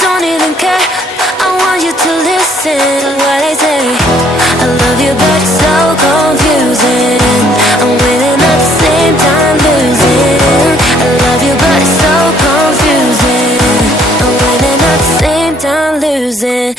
don't even care. I want you to listen to what I say. I love you but it's so confusing. I'm winning at the same time losing. I love you but it's so confusing. I'm winning at the same time losing.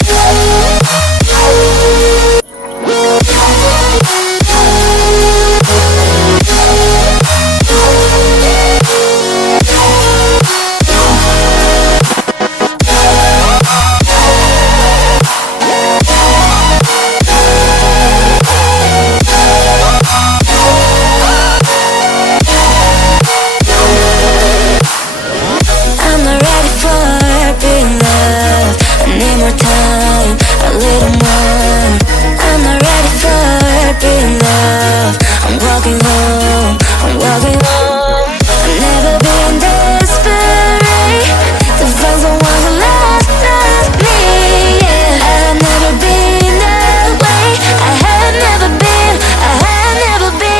Time, a little more. I'm not ready for being loved. I'm walking home, I'm walking home. I've never been desperate to find someone who loves me. Yeah, I've never been that way. I have never been, I have never been.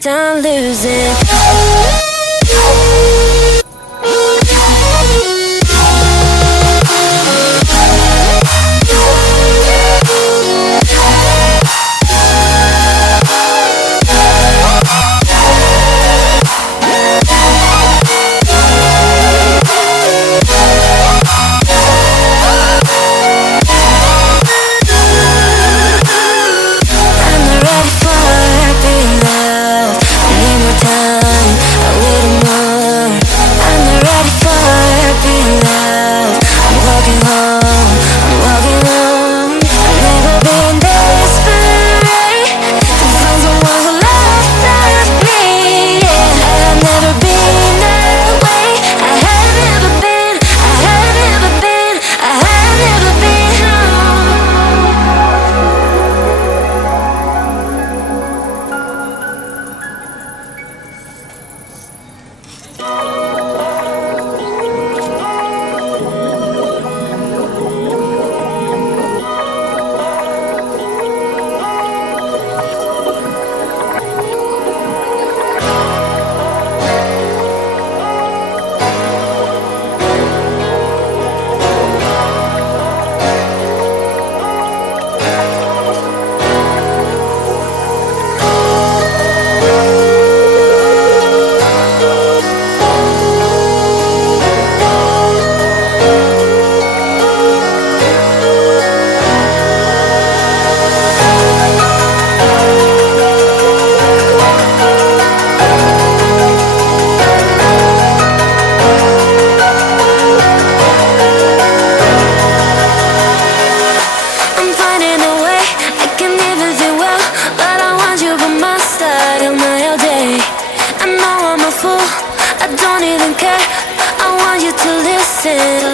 Time losing. I don't even care. I want you to listen.